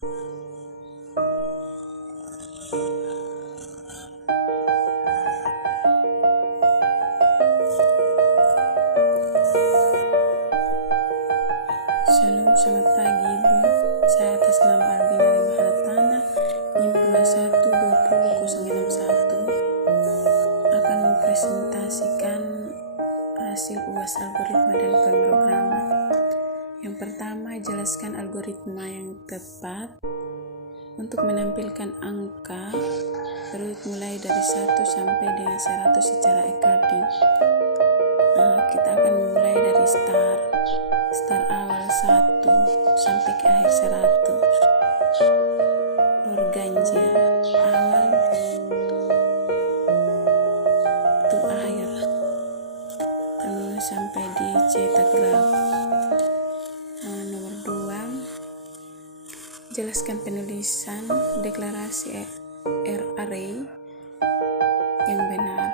Shalom, selamat pagi Ibu. Saya atas nama Albina dari Mahalatana, NIM 212001 akan mempresentasikan hasil UAS algoritma dan pemrograman. Yang pertama, jelaskan algoritma yang tepat untuk menampilkan angka berurut mulai dari 1 sampai dengan 100 secara according. Kita akan mulai dari start awal 1 sampai ke akhir 100. Ganjil awal to akhir sampai dicetak graf. Nomor 2, jelaskan penulisan deklarasi array yang benar.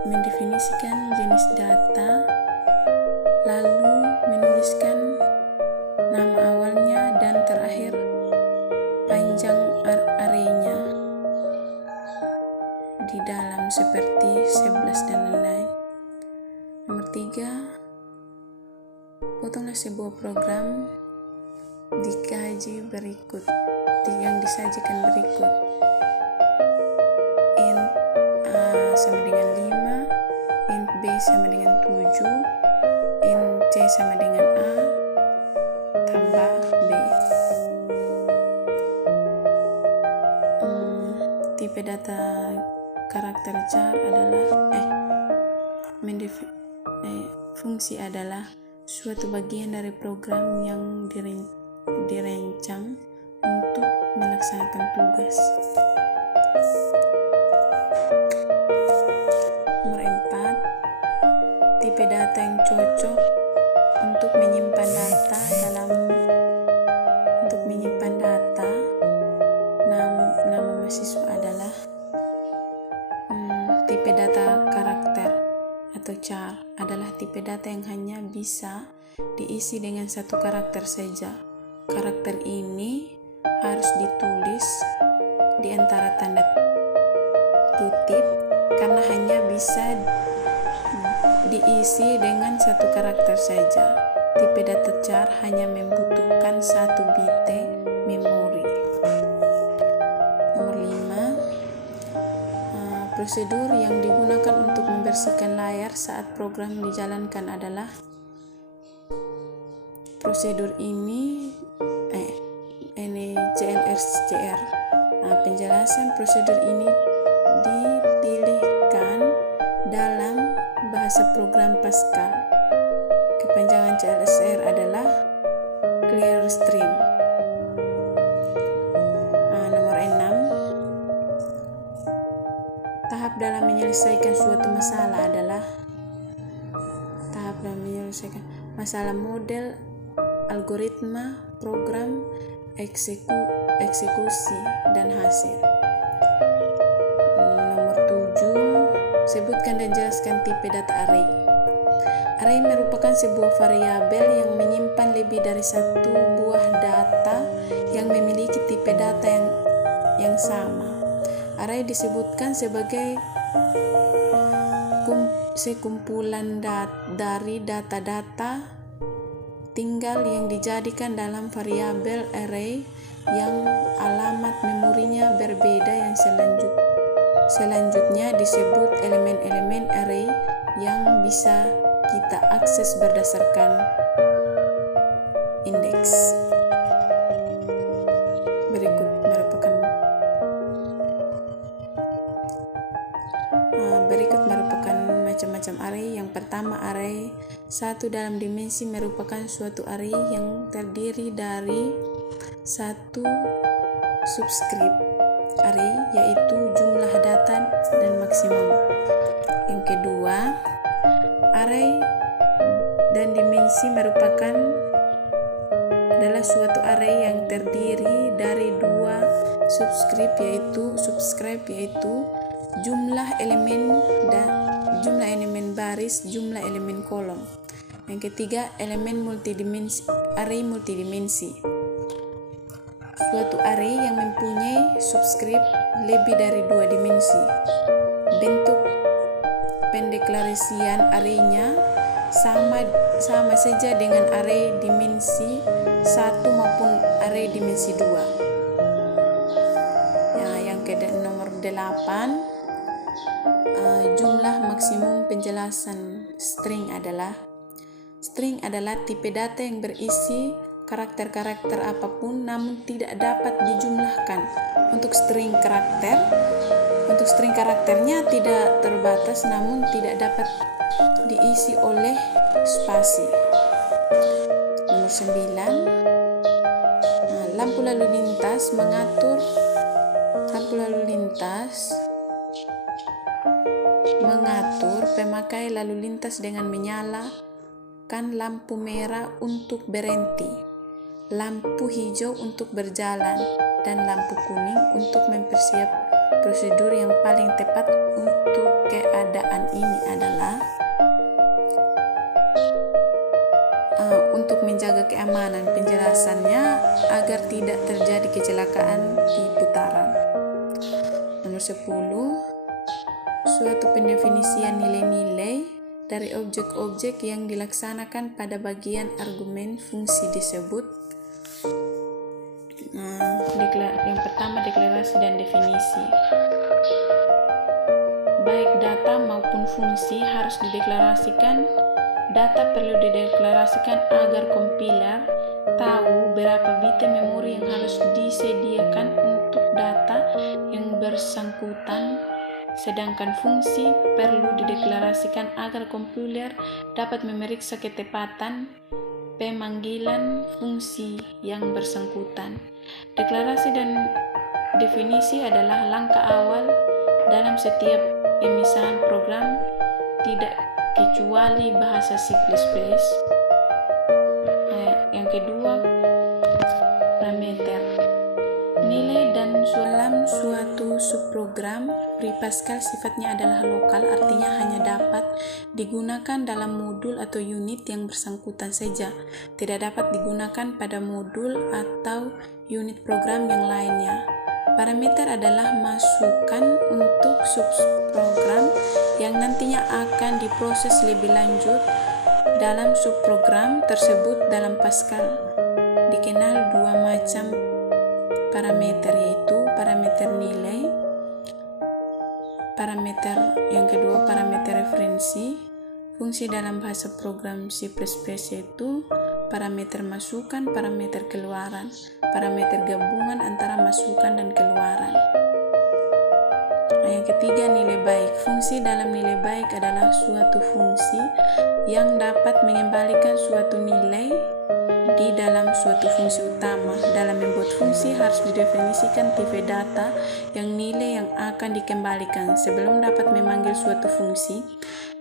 Mendefinisikan jenis data, lalu menuliskan nama awalnya dan terakhir panjang arraynya di dalam seperti 11 dan lain-lain. Nomor 3, potonglah sebuah program dikaji berikut yang disajikan berikut. Int A sama dengan 5, int B sama dengan 7, int C sama dengan A tambah B. Tipe data karakter char adalah fungsi adalah suatu bagian dari program yang dirancang untuk melaksanakan tugas. Nomor 4, tipe data yang cocok untuk menyimpan data nama mahasiswa adalah tipe data karakter atau char adalah tipe data yang hanya bisa diisi dengan satu karakter saja. Karakter ini harus ditulis di antara tanda kutip karena hanya bisa diisi dengan satu karakter saja. Tipe data char hanya membutuhkan 1 bit memori. Nomor 5, prosedur yang digunakan untuk membersihkan layar saat program dijalankan adalah prosedur ini CLR. Penjelasan prosedur ini dipilihkan dalam bahasa program Pascal. Kepanjangan CLR adalah clear stream. Nomor 6, tahap dalam menyelesaikan suatu masalah adalah masalah model, algoritma, program, eksekusi, dan hasil. Nomor 7, sebutkan dan jelaskan tipe data array. Array merupakan sebuah variabel yang menyimpan lebih dari satu buah data yang memiliki tipe data yang sama. Array disebutkan sebagai sekumpulan dari data-data tinggal yang dijadikan dalam variabel array yang alamat memorinya berbeda. Yang selanjutnya disebut elemen-elemen array yang bisa kita akses berdasarkan indeks. Berikut merupakan macam-macam array. Yang pertama, array 1 dalam dimensi merupakan suatu array yang terdiri dari satu subscript array, yaitu jumlah data dan maksimum. Yang kedua, array dan dimensi merupakan adalah suatu array yang terdiri dari 2 subscript yaitu jumlah elemen baris, jumlah elemen kolom. Yang ketiga, elemen multidimensi, array multidimensi. Suatu array yang mempunyai subscript lebih dari 2 dimensi. Bentuk pendeklarasian arraynya sama saja dengan array dimensi 1 maupun array dimensi 2. Yang nomor 8, jumlah maksimum penjelasan string adalah tipe data yang berisi karakter-karakter apapun namun tidak dapat dijumlahkan. Untuk string karakternya tidak terbatas namun tidak dapat diisi oleh spasi. Nomor 9, lampu lalu lintas mengatur pemakai lalu lintas dengan menyalakan lampu merah untuk berhenti, lampu hijau untuk berjalan, dan lampu kuning untuk mempersiapkan prosedur yang paling tepat untuk keadaan ini adalah untuk menjaga keamanan penjelasannya agar tidak terjadi kecelakaan di putaran. Nomor 10, suatu pendefinisian nilai-nilai dari objek-objek yang dilaksanakan pada bagian argumen fungsi disebut. Yang pertama, deklarasi dan definisi. Baik data maupun fungsi harus dideklarasikan. Data perlu dideklarasikan agar kompiler tahu berapa bit memori yang harus disediakan untuk data yang bersangkutan. Sedangkan fungsi perlu dideklarasikan agar kompiler dapat memeriksa ketepatan pemanggilan fungsi yang bersangkutan. Deklarasi dan definisi adalah langkah awal dalam setiap pemisahan program, tidak kecuali bahasa C++. Yang kedua, parameter. Nilai dan dalam suatu subprogram Free Pascal sifatnya adalah lokal, artinya hanya dapat digunakan dalam modul atau unit yang bersangkutan saja, tidak dapat digunakan pada modul atau unit program yang lainnya. Parameter adalah masukan untuk subprogram yang nantinya akan diproses lebih lanjut dalam subprogram tersebut. Dalam Pascal dikenal 2 macam parameter, yaitu parameter nilai, parameter yang kedua parameter referensi. Fungsi dalam bahasa program C++ yaitu parameter masukan, parameter keluaran, parameter gabungan antara masukan dan keluaran. Yang ketiga, nilai baik. Fungsi dalam nilai baik adalah suatu fungsi yang dapat mengembalikan suatu nilai di dalam suatu fungsi utama. Dalam membuat fungsi harus didefinisikan tipe data yang nilai yang akan dikembalikan. Sebelum dapat memanggil suatu fungsi,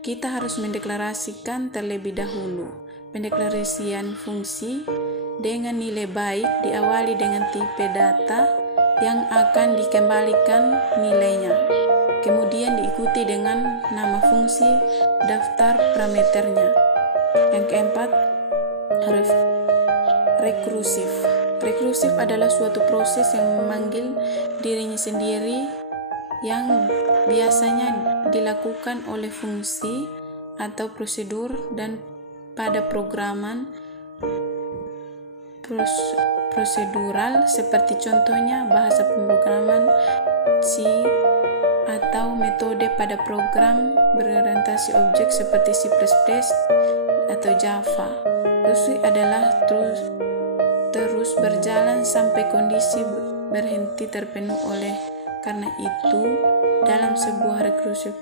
kita harus mendeklarasikan terlebih dahulu. Pendeklarasian fungsi dengan nilai baik diawali dengan tipe data yang akan dikembalikan nilainya. Kemudian diikuti dengan nama fungsi, daftar parameternya. Yang keempat, rekursif. Rekursif adalah suatu proses yang memanggil dirinya sendiri yang biasanya dilakukan oleh fungsi atau prosedur dan pada programan prosedural seperti contohnya bahasa pemrograman C atau metode pada program berorientasi objek seperti C++ atau Java. Rekursif adalah terus berjalan sampai kondisi berhenti terpenuhi. Oleh karena itu, dalam sebuah rekursif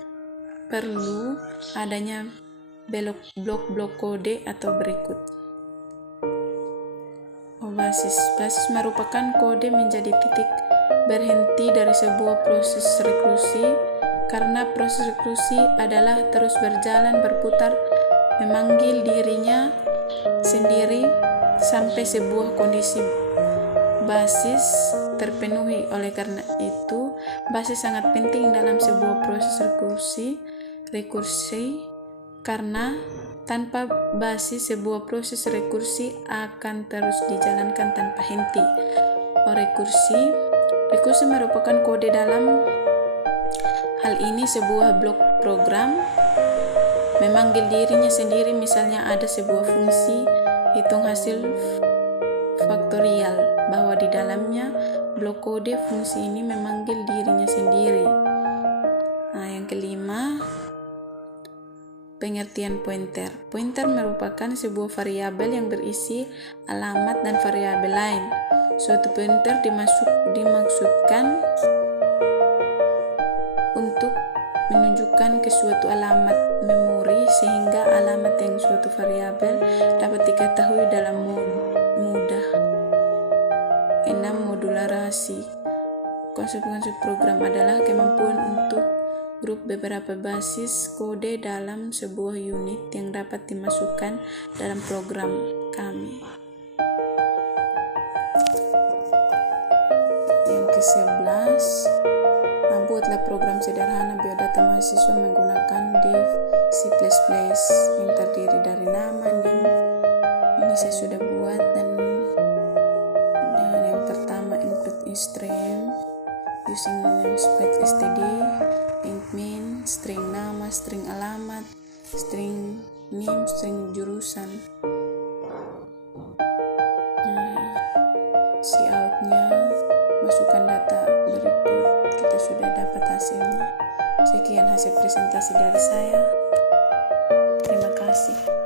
perlu adanya blok-blok kode atau berikut. Basis merupakan kode menjadi titik berhenti dari sebuah proses rekursi, karena proses rekursi adalah terus berjalan berputar memanggil dirinya sendiri sampai sebuah kondisi basis terpenuhi. Oleh karena itu, basis sangat penting dalam sebuah proses rekursi karena tanpa basis sebuah proses rekursi akan terus dijalankan tanpa henti. Rekursi merupakan kode dalam hal ini sebuah blok program memanggil dirinya sendiri. Misalnya ada sebuah fungsi hitung hasil faktorial, bahwa di dalamnya blok kode fungsi ini memanggil dirinya sendiri. Nah, yang kelima, pengertian pointer. Pointer merupakan sebuah variabel yang berisi alamat dan variabel lain. Suatu pointer dimaksudkan untuk menunjukkan ke suatu alamat memori, sehingga alamat yang suatu variabel dapat diketahui dalam mudah. 6. Modularasi. Konsep program adalah kemampuan untuk grup beberapa basis kode dalam sebuah unit yang dapat dimasukkan dalam program kami. Yang ke-11, buatlah program sederhana biodata mahasiswa menggunakan div C++ yang terdiri dari nama, nim. Ini saya sudah buat, dan yang pertama include string using namespace std, int min, string nama, string alamat, string nim, string jurusan. Coutnya masukkan data berikut. Kita sudah dapat hasilnya. Sekian hasil presentasi dari saya. Terima kasih.